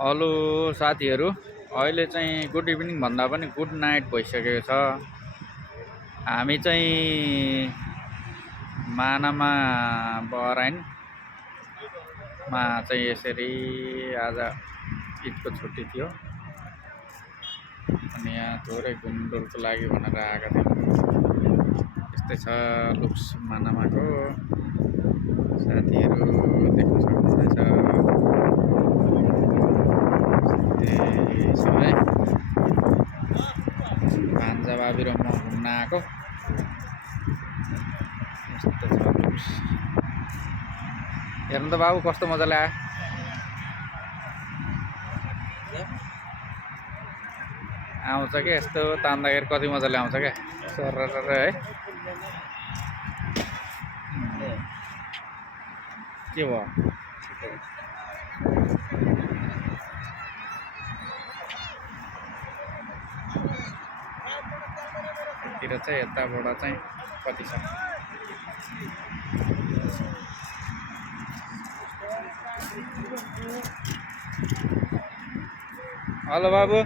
Hello साथीहरू, अहिले चाहिँ गुड इभिनिङ भन्दा पनि गुड नाइट भइसकेको छ। हामी चाहिँ मानामा बहराइनमा चाहिँ यसरी आज ईदको छुट्टी थियो अनि यहाँ थोरै घुमडुलको लागि भनेर आएका थियौँ। यस्तै छ लुक्स मानामाको। साथीहरू देख्न सक्नुहुँदैछ। है भान्जा भाबी र म घुम्न आएको। यस्तो छ लुक्स। हेर्नु त बाबु कस्तो मजाले आयो। आउँछ क्या यस्तो तान्दाखेरि कति मजाले आउँछ क्या सर है। के भयो यतातिर चाहिँ यताबाट चाहिँ कति छ। हेलो बाबु,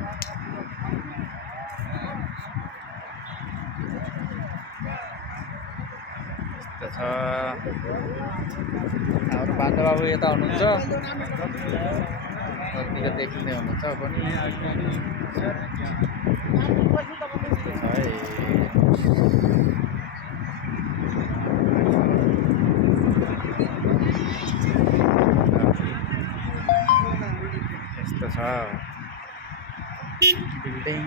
यस्तो छ हाम्रो भान्जा बाबु। यता हुनुहुन्छ, कतिको देखिँदै हुनुहुन्छ पनि। यस्तो छ बिल्डिङ।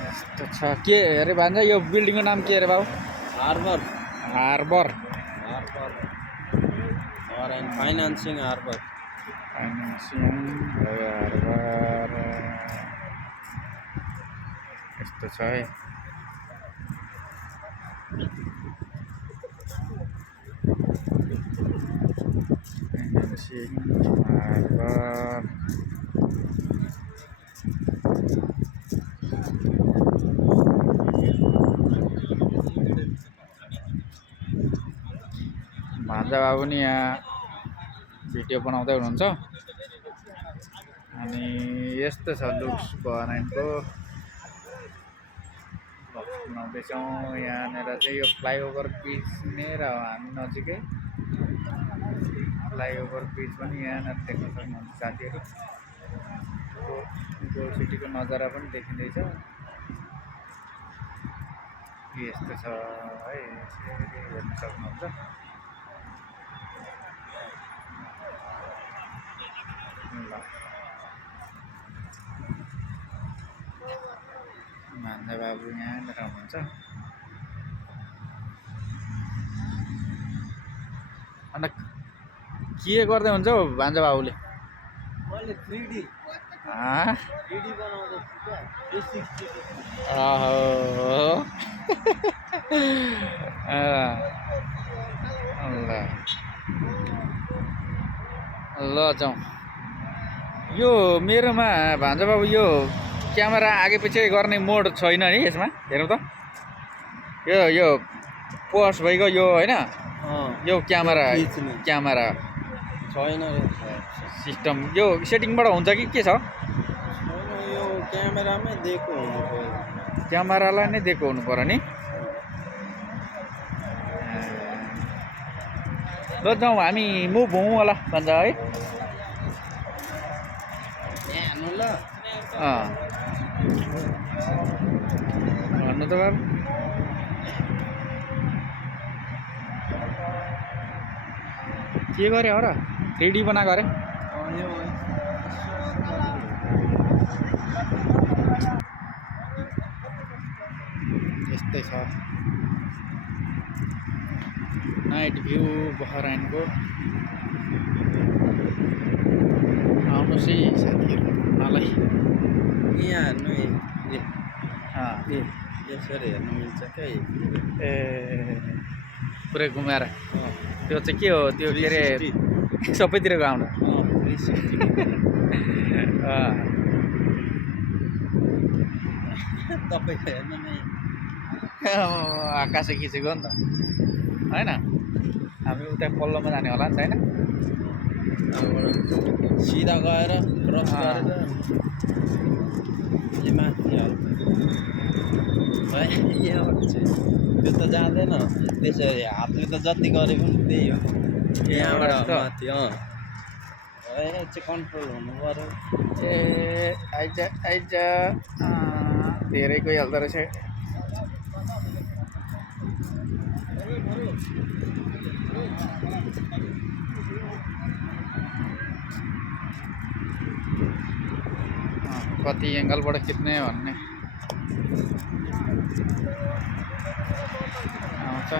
यस्तो छ के अरे भान्जा, यो बिल्डिङको नाम के अरे बाबु? हार्बर हार्बर और फाइनेंसिंग हार्बर। हार्बर यस्तो छ है। फाइनेंसिंग हार्बर भान्जा बाबु नि यहाँ भिडियो बनाउँदै हुनुहुन्छ। अनि यस्तो छ लुक्स बहराइनको। बनाउँदैछौँ यहाँनिर चाहिँ यो फ्लाइओभर ब्रिज लिएर हामी नजिकै। फ्लाइओभर ब्रिज पनि यहाँनिर देख्न सक्नुहुन्छ साथीहरू। गोल्ड सिटीको नजारा पनि देखिँदैछ। यस्तो छ है, हेर्न सक्नुहुन्छ। भान्जा बाबु यहाँनिर हुनुहुन्छ। अन्त के गर्दै हुन्छ हौ भान्जा बाबुले? मैले 3D बनाउँदैछु क्या। ल जाउँ। यो मेरोमा भान्जा बाबु यो क्यामेरा आगे पछि गर्ने मोड छैन नि यसमा। हेर्नु त यो पोस्ट भइगयो यो होइन। यो क्यामेरा छैन सिस्टम यो सेटिङबाट हुन्छ कि के छ? यो क्यामेरामै दिएको हुनु पर्यो। क्यामेरालाई नै दिएको हुनु पर्यो नि। ल जाउँ हामी मुभ हौँ होला भन्छ है। भन्नु त बाबु। के गरे हो र? 3D बनाएको अरे। यस्तै छ नाइट भ्यू बहराइनको। आउनुहोस् है साथीहरू मलाई यहाँ हेर्नु यसरी हेर्नु मिल्छ क्या। ए पुरै घुमाएर त्यो चाहिँ के हो त्यो के अरे सबैतिरको आउनु। तपाईँ हेर्नु नै आकाशे खिचेको नि त होइन। हामी उता पल्लोमा जाने होला नि त होइन। त्यहाँबाट सिधा गएर क्रस गरेर यो माथि हाल्छ है यहाँबाट चाहिँ त्यो त जाँदैन त्यसरी हातले त जति गरे पनि त्यही हो यहाँबाट यस्तो? माथि चाहिँ कन्ट्रोल हुनु पऱ्यो ए आइज आइज धेरै गइहाल्दो रहेछ कति एङ्गलबाट खिच्ने भन्ने आउँछ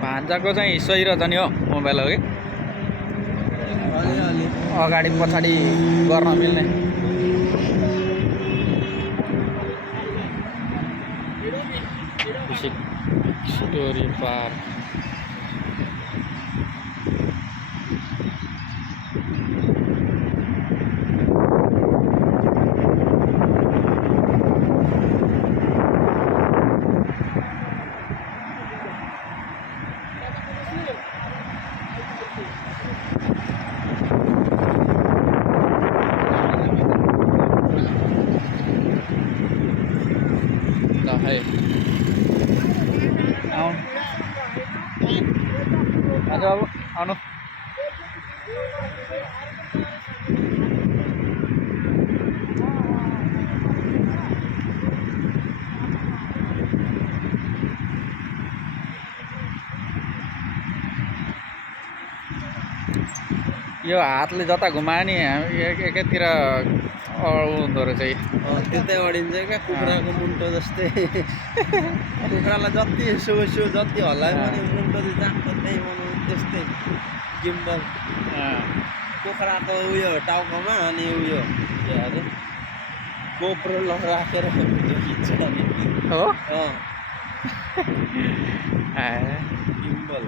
भान्जाको चाहिँ सही रहेछ नि हो मोबाइल हो कि अलिअलि अगाडि पछाडि गर्न मिल्ने स्टोरी पार्क ल है आउनु आज अब आउनु यो हातले जता घुमायो नि एकातिर हुँदो रहेछ त्यतै अडिन्छ क्या कुखुराको मुन्टो जस्तै कुखुरालाई जति सो जति हल्लायो भने मुन्टो चाहिँ जान्छ त्यही बनाउनु त्यस्तै गिम्बल कुखुराको उयो टाउकोमा अनि उयो के अरे गोप्रो राखेर भिडियो खिच्छ अनि हो गिम्बल